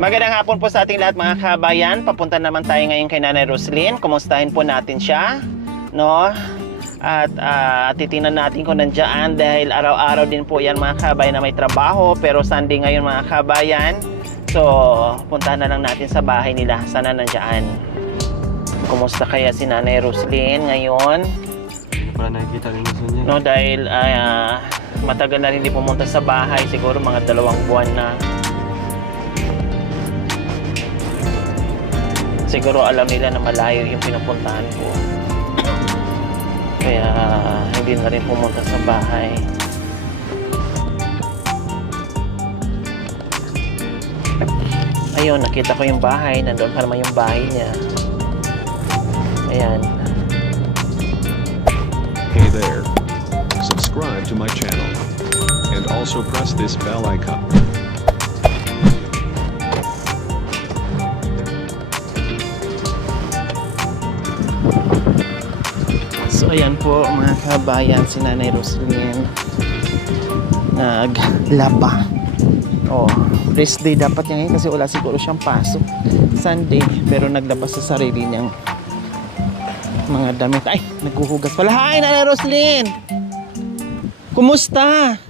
Magandang hapon po sa ating lahat mga kabayan. Papunta naman tayo ngayon kay Nanay Roslyn. Kumustahin po natin siya, no? At titingnan natin kung nandiyan dahil araw-araw din po yan mga kabayan na may trabaho. Pero Sunday ngayon mga kabayan. So, puntahan na lang natin sa bahay nila. Sana nandiyan. Kumusta kaya si Nanay Roslyn ngayon? Wala nakikita rin gusto niya. No, dahil matagal na rin hindi pumunta sa bahay. Siguro mga 2 buwan na. Siguro alam nila na malayo yung pinupuntahan ko. Kaya hindi na rin pumunta sa bahay. Ayun, nakita ko yung bahay. Nandoon pa naman yung bahay niya. Ayan. Hey there. Subscribe to my channel. And also press this bell icon. So ayan po mga kabayan, si Nanay Roslyn naglaba. Oh, rest day dapat niya ngayon kasi wala siguro siyang pasok Sunday, pero naglaba sa sarili niyang mga damit. Ay, naghuhugas pala. Hi Nanay Roslyn! Kumusta?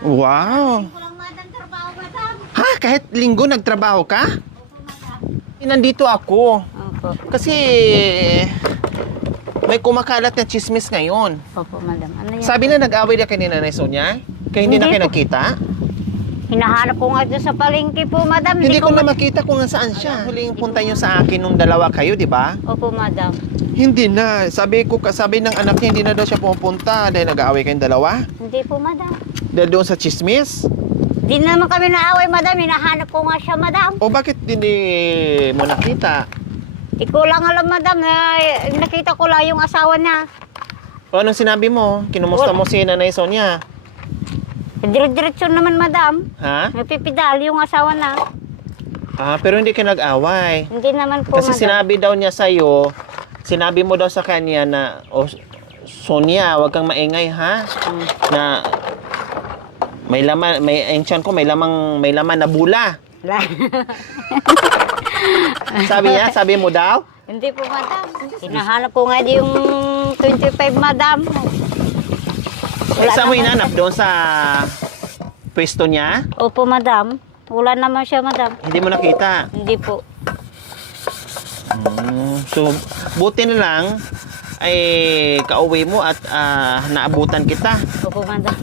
Wow! Ha? Kahit linggo nagtrabaho ka? Nandito ako. Kasi may kumakalat na chismis ngayon. Opo, madam. Ano yan? Sabi na nag-away na kayo ni Nanay Sonia? Kaya hindi na Hindi kayo po. nakita? Hinahanap ko nga dyan sa palengke po, madam. Hindi ko na makita kung nasaan siya. Huling punta niyo sa akin nung 2 kayo, di ba? Opo, madam. Hindi na. Sabi ng anak niya, hindi na daw siya pupunta dahil nag-aaway kayong 2. Hindi po, madam. Dahil doon sa chismis? Di naman kami naaway, madam. Hinahanap ko nga siya, madam. O bakit hindi mo nakita? Di ko lang alam, madam, na nakita ko lang yung asawa niya. O anong sinabi mo? Kinumusta mo si Nanay Sonia? Dire-diretso naman, madam. Ha? Nagpipidal yung asawa na. Pero hindi kayo nag-away. Hindi naman po, Kasi madam. sinabi daw niya sa'yo, sinabi mo daw sa kanya na, Sonia, wag kang maingay ha? Na may laman, yung tiyan ko may laman na bula. Sabi mo daw? Hindi po, madam. Hinahanap ko nga yung 25, madam. Saan mo naman hinanap? Doon sa pwesto niya? Opo, madam. Wala naman siya, madam. Hindi mo nakita? Hindi po. So, buti na lang ay kauwi mo at naabutan kita. Opo, madam.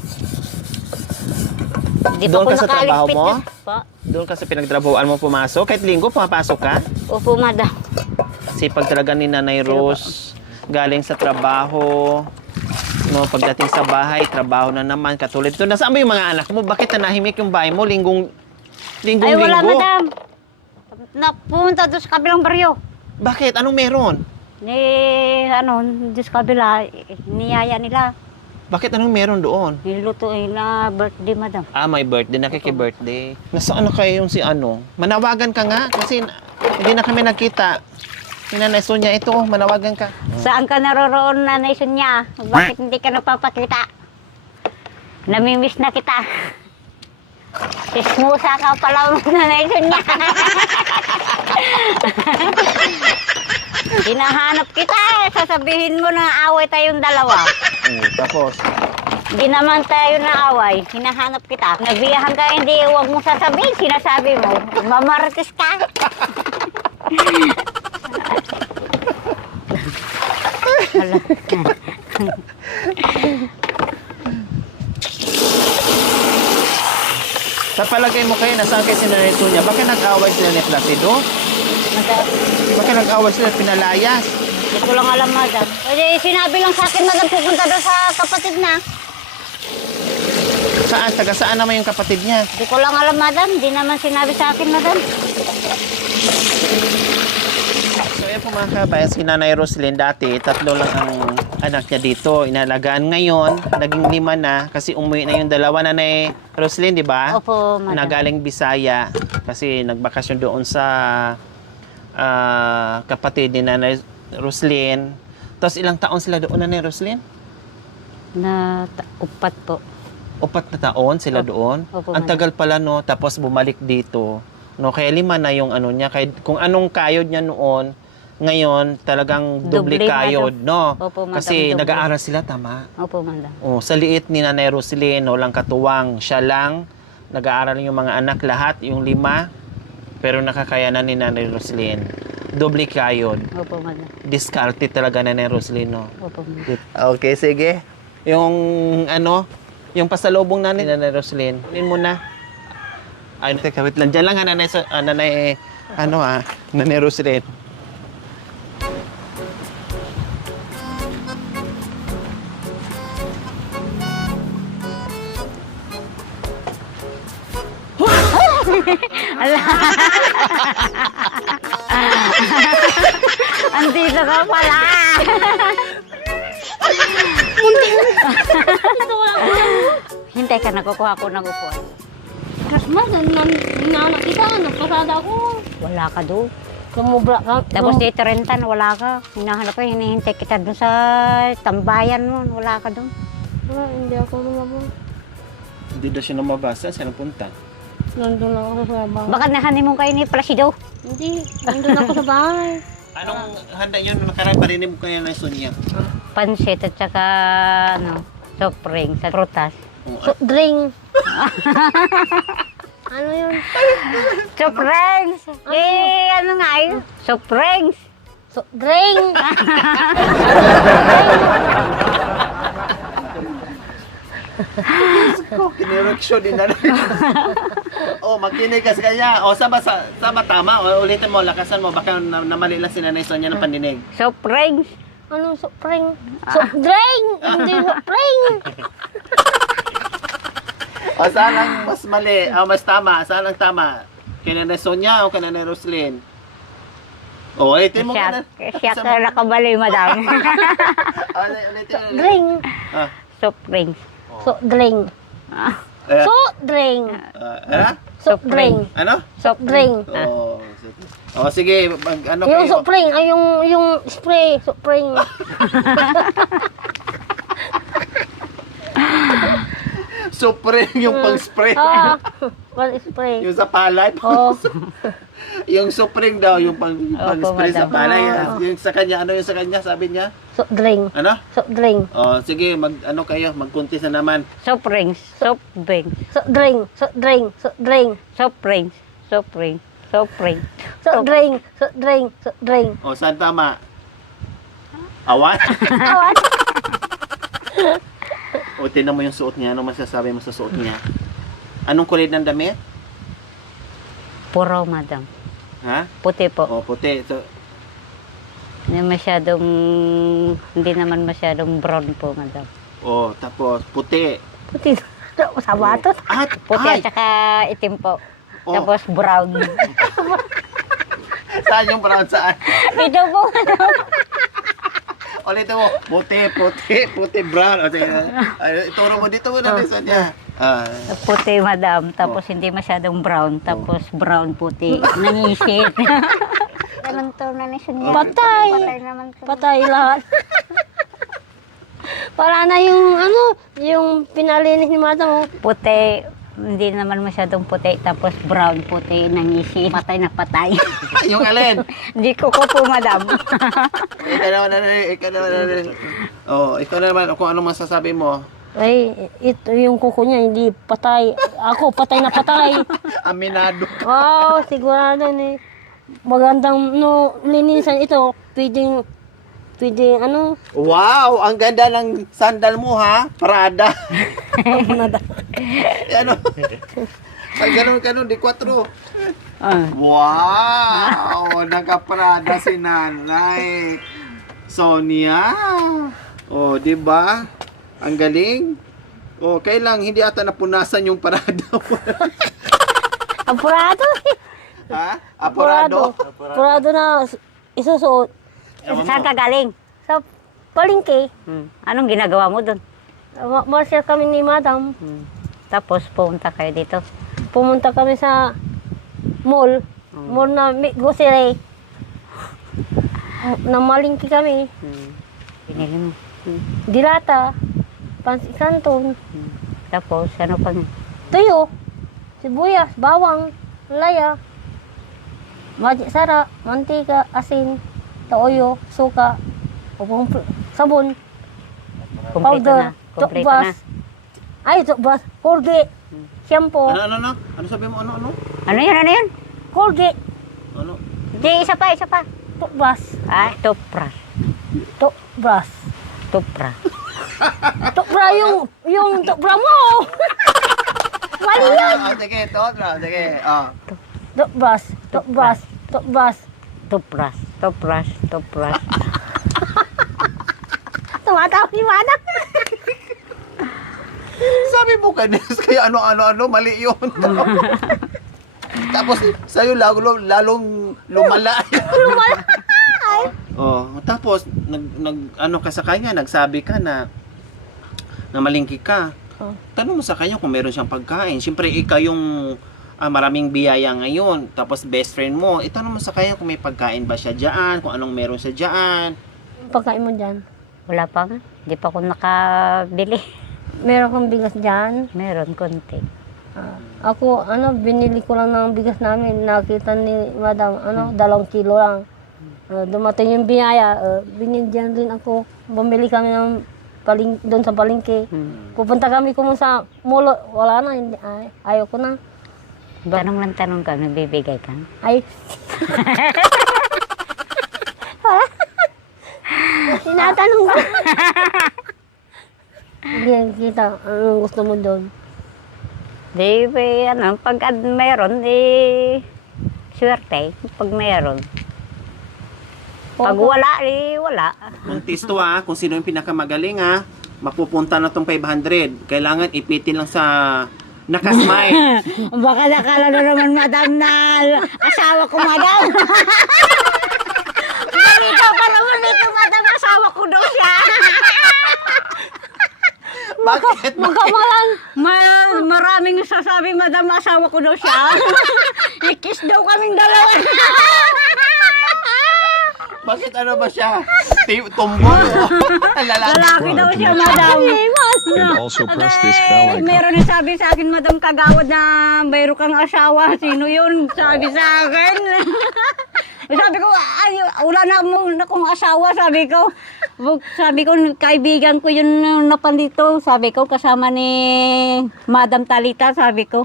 Hindi Doon pa ka sa trabaho nakaligpit mo? na. Po. Doon ka sa pinagtrabahoan mo pumasok? Kahit linggo pumapasok ka? Opo, madam. Sipag talaga ni Nanay Rose, galing sa trabaho, no, pagdating sa bahay, trabaho na naman, katulad ito. Nasaan ba yung mga anak mo? Bakit nanahimik yung bahay mo Ay, wala, linggo? madam. Napunta doon sa kabilang baryo. Bakit? Anong meron? Doon sa kabila, niyaya nila. Bakit anong meron doon? Nilutuin na birthday, madam. May birthday, nakiki-birthday. Nasaan na kayo yung si ano? Manawagan ka nga kasi hindi na kami nagkita. Nanay Sonia, ito, manawagan ka. Saan ka naroroon, Nanay Sonia? Bakit hindi ka napapakita? Namimiss na kita. Sismusa ka pala, Nanay Sonia. Hinahanap kita eh. Sasabihin mo na away tayong 2. Tapos? Hindi naman tayo na away. Hinahanap kita. Nagbiyahan ka, hindi. Huwag mong sasabihin. Sinasabi mo. Mamarites ka. Sa palagay mo kayo, nasaan kayo si Nanay Sonia? Bakit nag-away sila ni Placido? Bakit nag-away sila pinalayas? Hindi ko lang alam, madam. Sinabi lang sa akin, madam, pupunta doon sa kapatid na. Saan? Taga saan naman yung kapatid niya? Hindi ko lang alam, madam. Hindi naman sinabi sa akin, madam. So yan po mga kabayan, si Nanay Roslyn dati, 3 lang ang anak niya dito. Inalagaan ngayon, naging 5 na kasi umuwi na yung 2 Nanay Roslyn, di ba? Opo, madam. Nagaling Bisaya kasi nagbakasyon doon sa kapatid ni Nanay Roslyn. Tapos ilang taon sila doon, Nanay Roslyn? Na 4 po. 4 na taon sila doon. Opo, Ang tagal pala, no? Tapos bumalik dito. No, kaya 5 na yung ano niya. Kaya, kung anong kayod niya noon, ngayon talagang doble Doble na kayod, no? Opo, madam, Kasi doble. nag-aaral sila, tama? Opo, madam. Oh, sa liit ni Nanay Roslyn, walang katuwang. Siya lang, nag-aaral yung mga anak lahat, yung 5, pero nakakayanan ni Nanay Roslyn. Doble kayod. Opo, madam. Diskarte talaga Nanay Roslyn, no? Opo, madam. Okay, sige. Yung ano, yung pasalubong na ni Nanay Roslyn, kunin mo na. Ay, teka, wait lang. Diyan lang ha, Nanay Roslyn. Andito ka pala! Hintay ka, nakukuha ko ng upuan. Mas, nanaanak kita, nagpasada ako. Wala ka doon. Kumubra ka. Tapos dito rin tan, wala ka. Hinahanap ko, hinihintay kita doon sa tambayan mo. Wala ka doon. Hindi ako lumabas. Hindi daw siya namabasa. Saan punta? Nandun ako sa bahay. Baka nahanin mo kayo ni Placido. Hindi, nandun ako sa bahay. Anong handa yun? Nakaraan parinig mo kaya na Sonia? Pansit at saka, soft drinks at prutas. So, drink. Ano yun? Soft drinks! Eh, ano nga yun? Soft drinks! So, drink. Kinireksyon din na Oh, makinig ka sa kanya. O, sama tama. O, ulitin mo, lakasan mo. Baka namali lang si Nanay Sonia ng pandinig. Soft drinks! Anong so, drink? So, drink. Hindi, so, drink. O, saan ang mas mali? O, mas tama. Saan ang tama? Kay Nanay Sonia o kay Nanay Roslyn? O, ulitin mo ka na. Siya ka nakabali, madam. Ulitin mo. Drink. Ah, Soft drinks. So, drink. eh, So, drink. ano? So, drink. Ano? Soft drink. Oh, sige. O, sige. Ano Yung kayo? Supreme, ay yung spray, Supreme. Supreme yung pang-spray. Ah, well, spray. Yung sa palay. Oh, Yung Supreme daw, yung pang-spray sa madam. palay. Oo. Yung sa kanya, ano yung sa kanya? Sabi niya? so, drink. Ano? So, drink. O, sige, ano kayo? Mag-contest na naman. Soft drinks. Soft drinks. So, drink. So, drink. So, drink. Soft drinks. Soft drinks. Soft drinks. So, drink. So, drink. So, drink. O, saan tama? Awan? Awan. O, tinan mo yung suot niya. Ano masasabi mo sa suot niya? Anong kulay ng damit? Puro, madam. Ha? Puti po. O, puti. So, Hindi naman masyadong brown po, madam. o, tapos, puti. Puti. Sabatos. At, Puti ay! at saka itim po. Oh. Tapos brown. Saan yung brown saan? Ito po, madam. Ulit mo. Puti, brown. O, sige. Ay, ituro mo dito mo na sa niya. Puti, madam. Tapos hindi masyadong brown. Tapos brown, puti. Nangisit. Ganun to na ni Sonia. Patay. Patay naman to. Patay lahat. Para na yung pinalinis ni Madam. Puti. Hindi naman masyadong puti. Tapos brown, puti. Nangisit. Patay na patay. Yung alin? Hindi ko po, madam. Ikaw naman. Oh, ikaw naman. Kung anong masasabi mo? Ay, ito yung kuko niya, hindi patay. Ako, patay na patay. Aminado. Wow, sigurado ni. Magandang linisan ito. Pwedeng Wow! Ang ganda ng sandal mo, ha? Prada. Ano? Ay, ganun, di 4. Wow! Naka-Prada si Nanay Sonia. Oh, di ba? Ang galing. Oh, kailang hindi ata napunasan yung Prada mo. apurado. Ha? Apurado? Apurado na isusuot. Saan ka galing? Sa palengke. Anong ginagawa mo doon? Marshal kami ni Madam. Tapos pumunta kayo dito. Pumunta kami sa mall. Mall na grocery. Namalingki kami. Pinili mo. Dilata. Pansit Canton. Tapos ano pang... Tuyo. Sibuyas. Bawang. Laya. Sara, mantika, asin, toyo, suka, sabon, Kompleto powder, na. Kompleto na. toothbrush. Ay, toothbrush, Colgate, shampoo, Ano sabi mo? Ano? Ano yun? Colgate, Ano? Di, isa pa. toothbrush, Ah, toothbrush. toothbrush. Toothbrush. Toothbrush yung toothbrush mo. Mali yun. Sige, sige. Toothbrush, toothbrush, toothbrush. Toothbrush. Tumatawa si Mana. Sabi mo kanis, kaya ano, mali yun. Tapos, sa'yo lalong lumala. Tapos, ano ka sa kanya, nagsabi ka na malingki ka. Oh. Tanong mo sa kanya kung meron siyang pagkain. Siyempre, ikaw yung maraming biyaya ngayon. Tapos, best friend mo. Itanong mo sa kanya kung may pagkain ba siya dyan, kung anong meron siya dyan. Pagkain mo dyan. Wala pa nga. Di pa ako nakabili. Meron kang bigas dyan. Meron konti. Ako, binili ko lang ng bigas namin. Nakita ni Madam, 2 kilo lang. Dumating yung biyaya, binigyan din ako. Bumili kami ng doon sa palengke. Pupunta kami sa mulo. Wala na, hindi, ayaw ko na. Tanong ka, nagbibigay ka? Ay. Wala. Tinatanong ko. Hindi kita, anong gusto mo doon? Di, pag meron, swerte. Pag meron. Pag wala, wala. Kung testo kung sino yung pinakamagaling mapupunta na tong 500. Kailangan ipitin lang sa nakasmile. Baka nakala na naman, madam, na asawa ko, madam. Ikaw pa naman dito, madam, asawa ko daw siya. Bakit? Magkamalan. Maraming sasabi, madam, asawa ko daw siya. Ikis daw kaming dalawa. Bakit ano ba siya? Tumbol? Lalaki daw siya, madam. And also press this bell icon. Meron na sabi sa akin, madam, kagawad na mayroon kang asawa. Sino yun? Sabi sa akin. Sabi ko, ay, wala na muna akong asawa. Sabi ko, kaibigan ko yun napalito. Sabi ko, kasama ni Madam Talita. Sabi ko,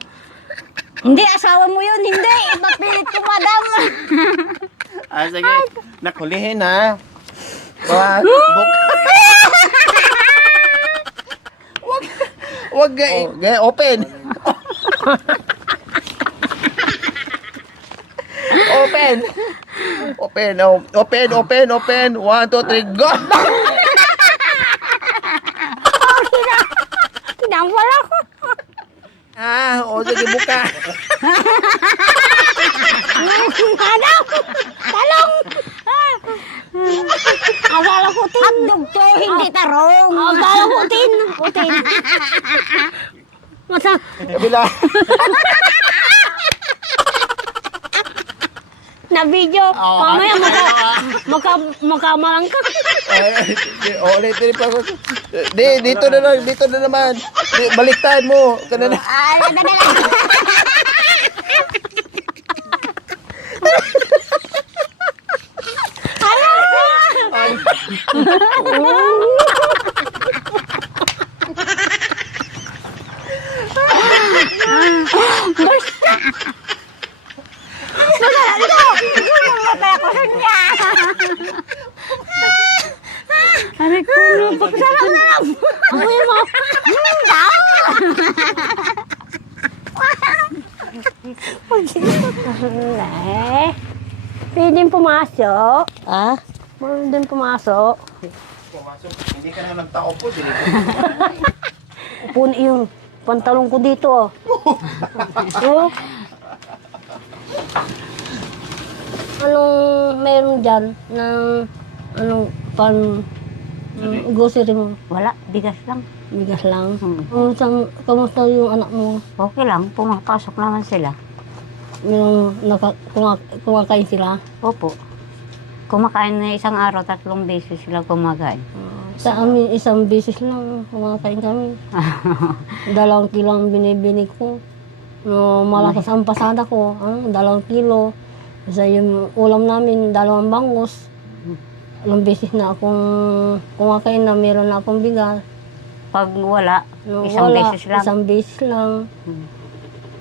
hindi, asawa mo yun. Hindi, ipapilit ko, madam. Sige. Nakulihin Wag open. Open. 1, 2, 3, go! Tinampal ako. Sige, buka. Talong! Akala ko tin. Hotdog to, hindi tarong. Akala ko tin. Putin. Masa? Kabila. Na video. Mamaya magkamalang ka. Ulitin pa ko. Dito na naman. Baliktad mo. Kanina. Aray ko, pagsalang na lang. Amoy mo. Pwedeng pumasok. Pwedeng pumasok. Hindi ka na nagtaupo. Upo yung pantalon ko dito. Anong meron dyan ng grocery mo? Wala, bigas lang. Bigas lang. Kamusta yung anak mo? Okay lang, pumapasok naman sila. Yung kumakain sila? Opo. Kumakain na isang araw, 3 beses sila kumakain. Sa amin, isang beses lang kumakain kami. 2 kilo ang binibinig ko. No, malakas ang pasada ko. 2 kilo. Kasi yung ulam namin, 2 bangus. Ilang beses na akong kumakain na meron na akong bigas. Pag wala, Nung isang wala, beses lang. Isang beses lang.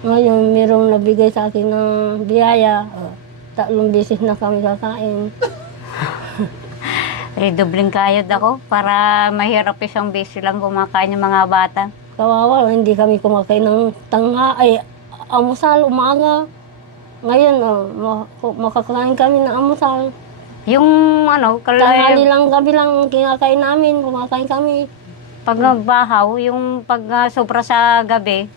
Ngayon, merong nabigay sa akin ng biyaya. 3 beses na kami kakain. Redobling kayod ako para mahirap isang beses lang kumakain yung mga bata. Kawawa, hindi kami kumakain ng almusal, umaga. Ngayon, makakain kami ng almusal. Yung ano, Tanghali lang, gabi lang kinakain namin, kumakain kami. pag nagbahaw, yung pag sobra sa gabi,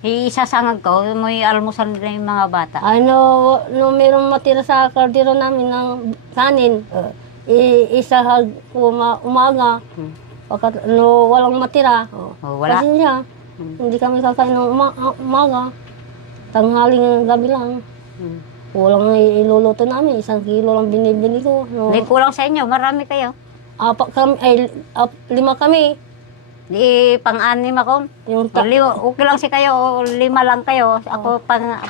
isasangag ko, may almusal nila yung mga bata. No merong matira sa kaldero namin ng kanin, isahag umaga. Pagkat walang matira, Wala. kasi niya, hindi kami kakain ng umaga. Tanghaling gabi lang. Walang iluluto namin, 1 kilo lang binibili ko. No, Hindi kulang sa inyo, marami kayo. 5 kami. Di pang-anim ako. Yung Okay lang si kayo, 5 lang kayo. Ako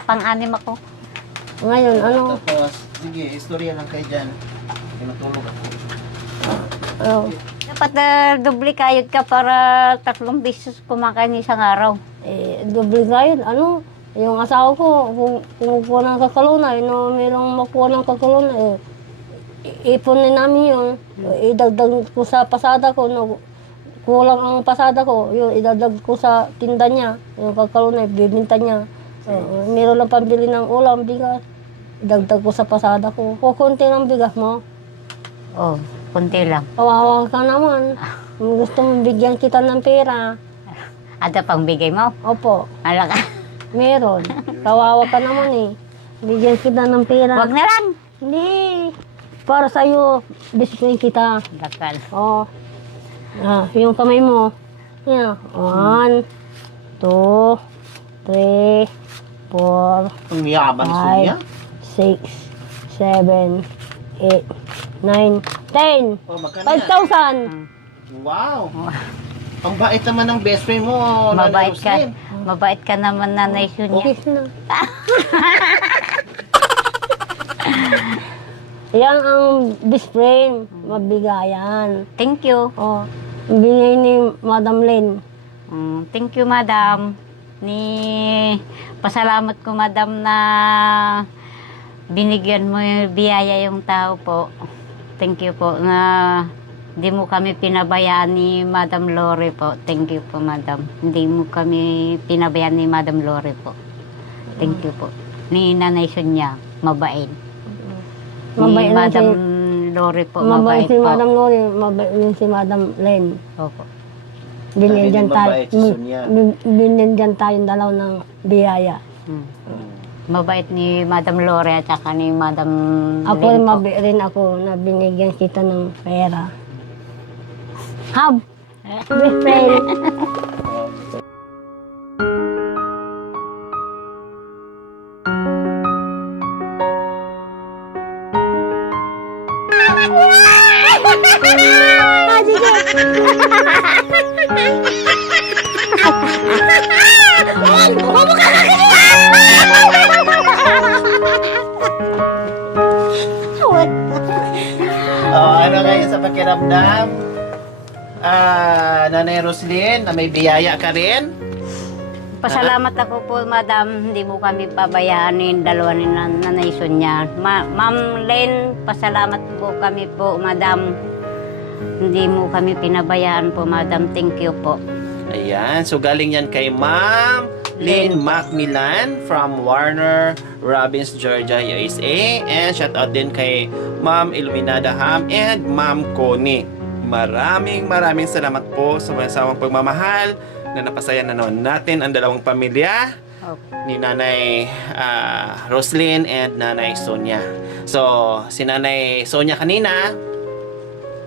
pang-anim ako. ngayon, Tapos, sige, istorya lang kayo dyan. Tinutulog ako. Dapat doble kayod ka para 3 beses kumakain isang araw. Doble gayod, yung asawa ko, kung kumukuha ng kakalunay, mayroong makuha ng kakalunay, ipunin namin yun, idagdag ko sa pasada ko, kulang ang pasada ko, yun, idagdag ko sa tinda niya, yung kakalunay, bibinta niya. Mayroon lang pambili ng ulam, bigas, idagdag ko sa pasada ko. Kukunti ng bigas mo, Oh, kunti lang. kawawa ka naman. Kung gusto mo bigyan kita ng pera, Ada pang bigay mo. opo, Alaka. meron. Kawawa ka naman eh. Bigyan kita ng pera. Wag na lang. Hindi. Para sa'yo, bisikin kita. Dakal. Oh. Yung kamay mo. Yan. 1, 2, 3, 4, Ang yaman ni Sonia. 5, 6, 7, 8, 9, 10. Oh, magkano yan? 5,000. Wow! Ang bait naman ng best friend mo, Nanay Mabait ka. Roslyn. Mabait ka naman, Nanay Sonia. Okay na. Yan ang best friend. Mabigayan. Thank you. Oh. Binigay ni Madam Len. Thank you, Madam. Pasalamat ko, Madam, na binigyan mo yung biyaya yung tao po. Thank you po na hindi mo kami pinabayaan ni Madam Lore po. Thank you po, Madam. Hindi mo kami pinabayaan ni Madam Lore po. Thank you po. Ni Nanay Sonia, mabait. Mabait Ni na Madam si- Lore po, Mabait mabait si po. Madam Lori, mabait din si Madam Len. Opo. Binigyan Sabi niya, tayo, mabait si Sonia. binigyan tayong dalaw ng biyaya. Mabait ni Madam Lore at saka ni Madam Ako Len rin po. mabait rin ako na binigyan kita ng pera. Hab! Best friend. Ano kayo sa pakiramdam? Nanay Roslyn, na may biyaya ka rin? Pasalamat ako po, Madam. Hindi mo kami pabayaanin, dalawa ni Nanay Sonia. Ma'am Len, pasalamat po kami po, Madam. Hindi mo kami pinabayaan po, Madam. Thank you po. Ayan, so galing yan kay Ma'am Lynn Macmillan from Warner Robins, Georgia, USA. And shout out din kay Ma'am Illuminada Ham and Ma'am Connie. Maraming salamat po sa masawang pagmamahal na napasaya na noon natin ang dalawang pamilya ni Nanay Roslyn and Nanay Sonia. So, si Nanay Sonia kanina,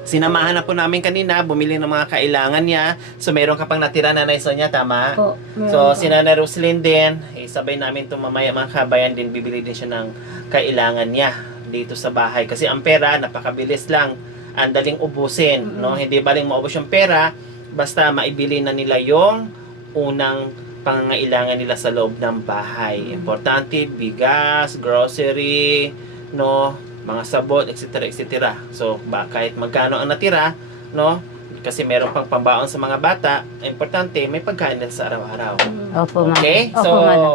sinamahan na po namin kanina, bumili ng mga kailangan niya. So, meron ka pang natira, Nanay Sonia, tama? Po, So, si Nanay Roslyn din, sabay namin itong mamaya mga kabayan din, bibili din siya ng kailangan niya dito sa bahay. Kasi ang pera, napakabilis lang. Ang daling ubusin, no? Hindi baling maubos yung pera, basta maibili na nila yung unang pangangailangan nila sa loob ng bahay. Importante, bigas, grocery, no, mga sabon, etc. etc. So, kahit magkano ang natira, no, kasi meron pang pambaon sa mga bata, importante may pagkain nila sa araw-araw. Opo, ma'am. Okay? Opo, So, madam.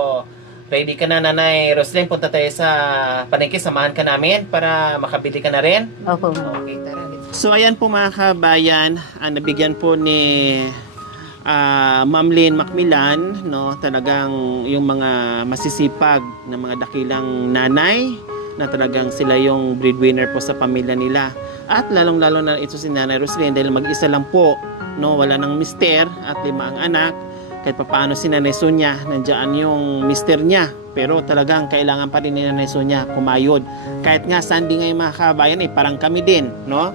ready ka na, Nanay Roslyn? Punta tayo sa palengke, samahan ka namin para makabili ka na rin. Opo, ma'am. Okay, tara. So, ayan po mga kabayan, nabigyan po ni Ma'am Lynn Macmillan, no, talagang yung mga masisipag na mga dakilang nanay na talagang sila yung breadwinner po sa pamilya nila. At lalong-lalo na ito si Nanay Roslyn dahil mag-isa lang po, no, wala nang mister at 5 ang anak. Kahit papaano si Nanay Sonia, nandiyan yung mister niya. Pero talagang kailangan pa rin ni Nanay Sonia kumayod. Kahit nga Sunday ngayon mga kabayan, parang kami din, no?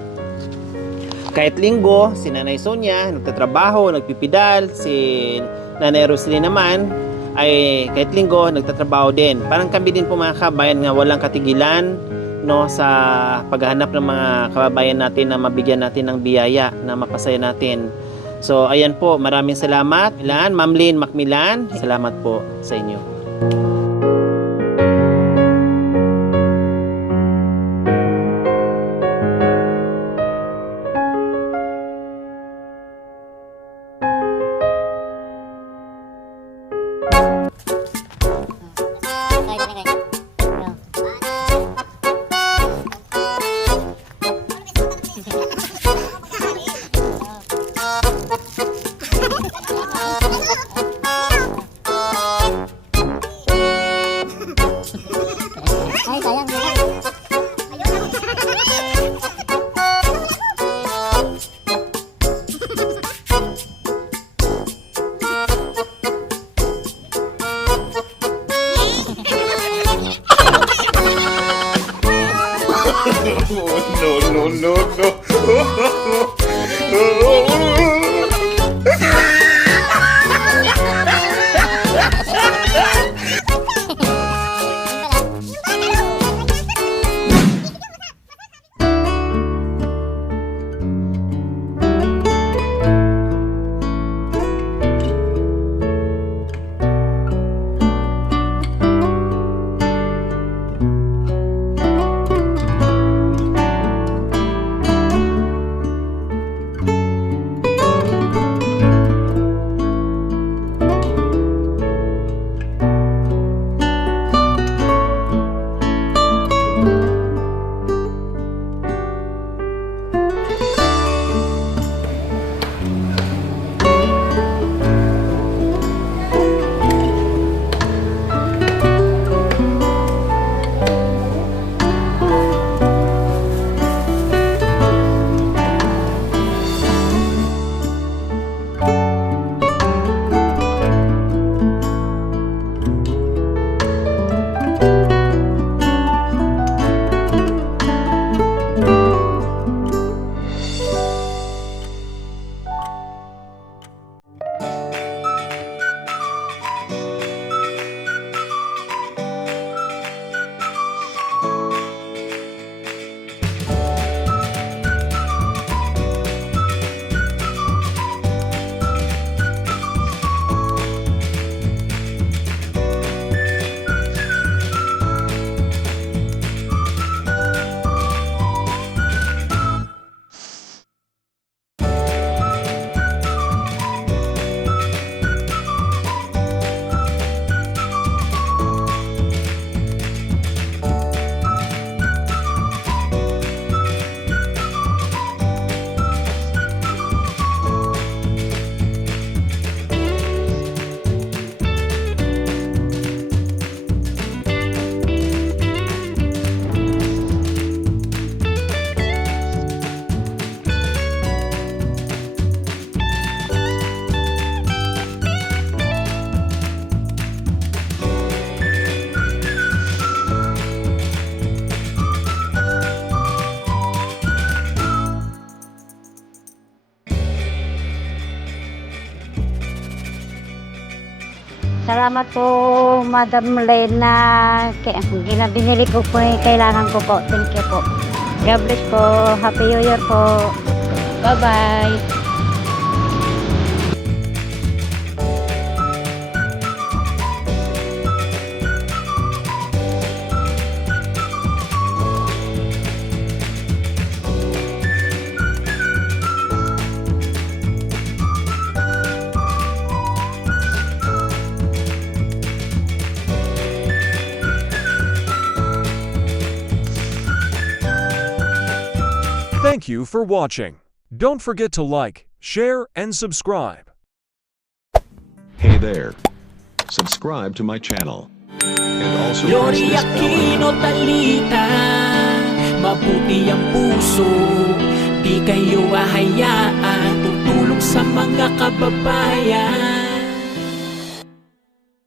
Kahit linggo, si Nanay Sonia nagtatrabaho, nagpipidal. Si Nanay Roslyn naman ay kahit linggo nagtatrabaho din. Parang kami din po mga kabayan nga walang katigilan, no, sa paghahanap ng mga kababayan natin na mabigyan natin ng biyaya na mapasaya natin. So ayan po, maraming salamat. Ma'am Lynn Macmillan, salamat po sa inyo. Salamat po, Madam Lena. Binili ko po yung kailangan ko po. Thank you po. God bless po. Happy New Year po. Bye-bye. Thank you for watching. Don't forget to like, share, and subscribe. Hey there. Subscribe to my channel. And also press Yori this bell Aquino icon. Talita, mabuti ang puso, di kayo hahayaan, tutulong sa mga kababayan.